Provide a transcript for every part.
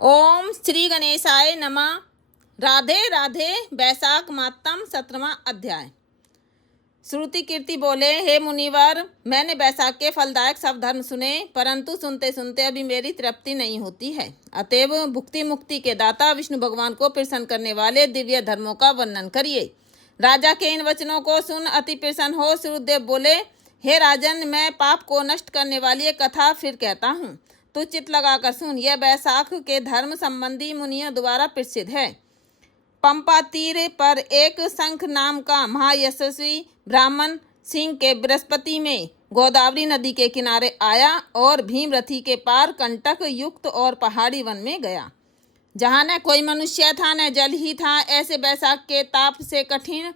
ओम श्री गणेशाय नमः। राधे राधे। वैशाख मातम 17वां अध्याय। श्रुति कीर्ति बोले, हे मुनिवर, मैंने वैशाख के फलदायक सब धर्म सुने, परंतु सुनते सुनते अभी मेरी तृप्ति नहीं होती है। अतएव भुक्ति मुक्ति के दाता विष्णु भगवान को प्रसन्न करने वाले दिव्य धर्मों का वर्णन करिए। राजा के इन वचनों को सुन अति प्रसन्न हो श्रुतदेव बोले, हे राजन, मैं पाप को नष्ट करने वाली एक कथा फिर कहता हूँ, तो चित्त लगाकर सुन। यह वैशाख के धर्म संबंधी मुनियों द्वारा प्रसिद्ध है। पंपा तीर पर एक शंख नाम का महायशस्वी ब्राह्मण सिंह के बृहस्पति में गोदावरी नदी के किनारे आया और भीमरथी के पार कंटक युक्त और पहाड़ी वन में गया, जहाँ न कोई मनुष्य था न जल ही था। ऐसे वैशाख के ताप से कठिन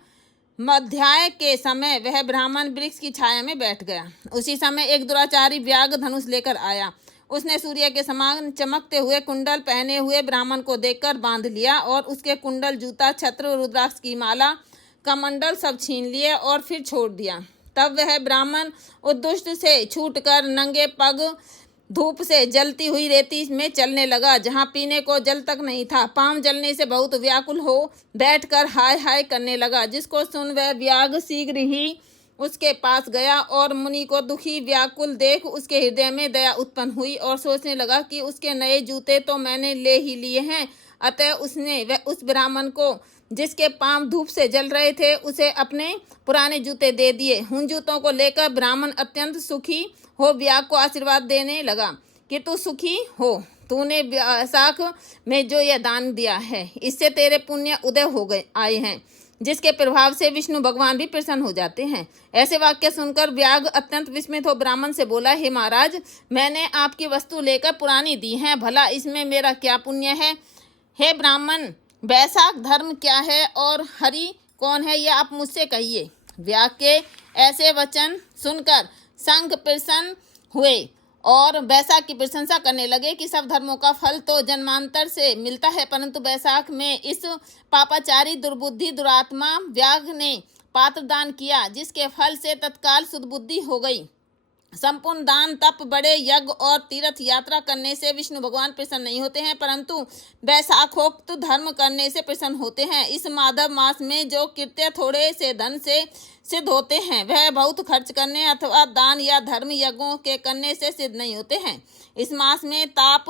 मध्याह्न के समय वह ब्राह्मण वृक्ष की छाया में बैठ गया। उसी समय एक दुराचारी व्याघ्र धनुष लेकर आया। उसने सूर्य के समान चमकते हुए कुंडल पहने हुए ब्राह्मण को देखकर बांध लिया और उसके कुंडल, जूता, छत्र, रुद्राक्ष की माला, कमंडल सब छीन लिए और फिर छोड़ दिया। तब वह ब्राह्मण उद्दुष्ट से छूटकर नंगे पग धूप से जलती हुई रेती में चलने लगा, जहाँ पीने को जल तक नहीं था। पाँव जलने से बहुत व्याकुल हो बैठकर हाय हाय करने लगा, जिसको सुन वह व्याघ्र शीघ्र ही उसके पास गया और मुनि को दुखी व्याकुल देख उसके हृदय में दया उत्पन्न हुई और सोचने लगा कि उसके नए जूते तो मैंने ले ही लिए हैं। अतः उसने वह उस ब्राह्मण को, जिसके पांव धूप से जल रहे थे, उसे अपने पुराने जूते दे दिए। उन जूतों को लेकर ब्राह्मण अत्यंत सुखी हो व्याघ्र को आशीर्वाद देने लगा कि तू सुखी हो, तूने वैशाख में जो यह दान दिया है, इससे तेरे पुण्य उदय हो गए आए हैं, जिसके प्रभाव से विष्णु भगवान भी प्रसन्न हो जाते हैं। ऐसे वाक्य सुनकर व्याघ्र अत्यंत विस्मित हो ब्राह्मण से बोला, हे महाराज, मैंने आपकी वस्तु लेकर पुरानी दी है, भला इसमें मेरा क्या पुण्य है? हे ब्राह्मण, वैशाख धर्म क्या है और हरि कौन है, यह आप मुझसे कहिए। व्याघ्र के ऐसे वचन सुनकर शंख प्रसन्न हुए और वैशाख की प्रशंसा करने लगे कि सब धर्मों का फल तो जन्मांतर से मिलता है, परंतु वैशाख में इस पापाचारी दुर्बुद्धि दुरात्मा व्याघ्र ने पात्र दान किया, जिसके फल से तत्काल सुदबुद्धि हो गई। संपूर्ण दान, तप, बड़े यज्ञ और तीर्थ यात्रा करने से विष्णु भगवान प्रसन्न नहीं होते हैं, परंतु वैशाखोक्त धर्म करने से प्रसन्न होते हैं। इस माधव मास में जो कृत्य थोड़े से धन से सिद्ध होते हैं, वह बहुत खर्च करने अथवा दान या धर्म यज्ञों के करने से सिद्ध नहीं होते हैं। इस मास में ताप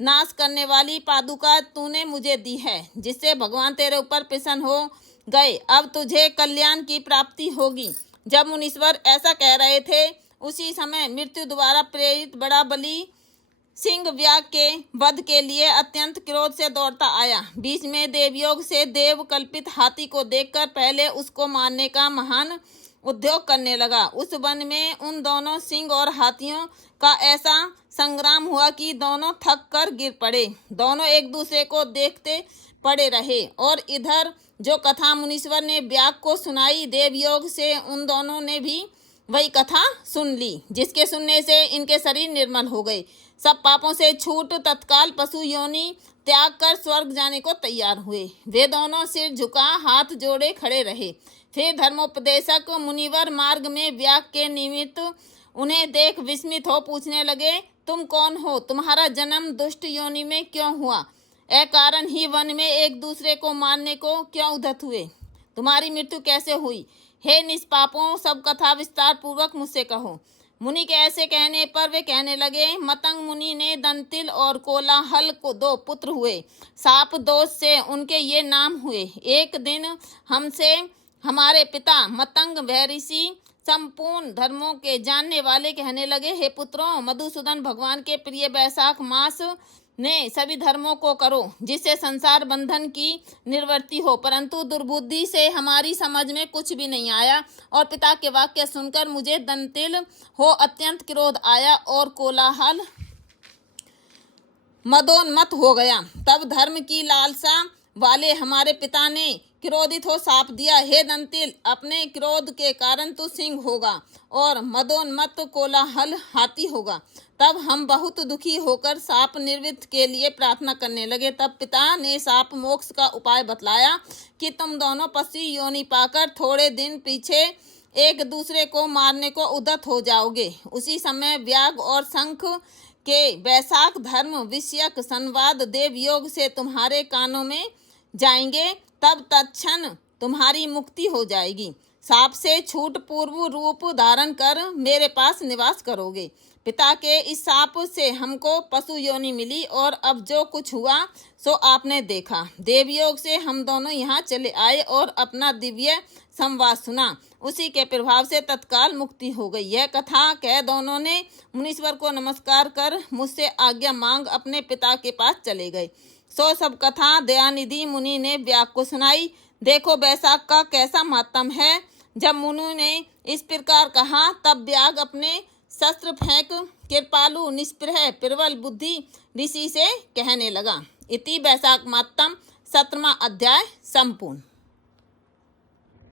नाश करने वाली पादुका तूने मुझे दी है, जिससे भगवान तेरे ऊपर प्रसन्न हो गए। अब तुझे कल्याण की प्राप्ति होगी। जब मुनीश्वर ऐसा कह रहे थे, उसी समय मृत्यु द्वारा प्रेरित बड़ा बलि सिंह व्याघ्र के वध के लिए अत्यंत क्रोध से दौड़ता आया। बीच में देवयोग से देव कल्पित हाथी को देखकर पहले उसको मारने का महान उद्योग करने लगा। उस वन में उन दोनों सिंह और हाथियों का ऐसा संग्राम हुआ कि दोनों थक कर गिर पड़े। दोनों एक दूसरे को देखते पड़े रहे और इधर जो कथा मुनीश्वर ने व्याघ्र को सुनाई, देवयोग से उन दोनों ने भी वही कथा सुन ली, जिसके सुनने से इनके शरीर निर्मल हो गए। सब पापों से छूट तत्काल पशु योनि त्याग कर स्वर्ग जाने को तैयार हुए। वे दोनों सिर झुका हाथ जोड़े खड़े रहे। फिर धर्मोपदेशक मुनिवर मार्ग में व्याघ्र के निमित्त उन्हें देख विस्मित हो पूछने लगे, तुम कौन हो? तुम्हारा जन्म दुष्ट योनि में क्यों हुआ? अकारण ही वन में एक दूसरे को मारने को क्यों उद्यत हुए? तुम्हारी मृत्यु कैसे हुई? हे निष्पापों, सब कथा विस्तार पूर्वक मुझसे कहो। मुनि के ऐसे कहने पर वे कहने लगे, मतंग मुनि ने दंतिल और कोलाहल को 2 पुत्र हुए। साप दोष से उनके ये नाम हुए। एक दिन हमसे हमारे पिता मतंग महर्षि संपूर्ण धर्मों के जानने वाले कहने लगे, हे पुत्रों, मधुसूदन भगवान के प्रिय वैशाख मास ने सभी धर्मों को करो, जिससे संसार बंधन की निवृत्ति हो। परंतु दुर्बुद्धि से हमारी समझ में कुछ भी नहीं आया और पिता के वाक्य सुनकर मुझे दंतिल हो अत्यंत क्रोध आया और कोलाहल मदोन्मत्त हो गया। तब धर्म की लालसा वाले हमारे पिता ने क्रोधित हो साप दिया, हे दंतिल, अपने क्रोध के कारण तू सिंह होगा और मदोन्मत्त कोलाहल हाथी होगा। तब हम बहुत दुखी होकर साप निवृत्त के लिए प्रार्थना करने लगे। तब पिता ने साप मोक्ष का उपाय बतलाया कि तुम दोनों पशु योनि पाकर थोड़े दिन पीछे एक दूसरे को मारने को उद्यत हो जाओगे। उसी समय व्याघ्र और शंख के वैशाख धर्म विषयक संवाद देवयोग से तुम्हारे कानों में जाएंगे, तब तत्क्षण तुम्हारी मुक्ति हो जाएगी। साप से छूट पूर्व रूप धारण कर मेरे पास निवास करोगे। पिता के इस साप से हमको पशु योनि मिली और अब जो कुछ हुआ सो आपने देखा। देवयोग से हम दोनों यहाँ चले आए और अपना दिव्य संवाद सुना। उसी के प्रभाव से तत्काल मुक्ति हो गई। यह कथा कह दोनों ने मुनीश्वर को नमस्कार कर मुझसे आज्ञा मांग अपने पिता के पास चले गए। सो सब कथा दयानिधि मुनि ने व्यास को सुनाई। देखो वैशाख का कैसा मातम है। जब मुनि ने इस प्रकार कहा तब व्याग अपने शस्त्र फेंक कृपालु निष्प्रह प्रबल बुद्धि ऋषि से कहने लगा। इति वैशाख मातम 17वां अध्याय संपूर्ण।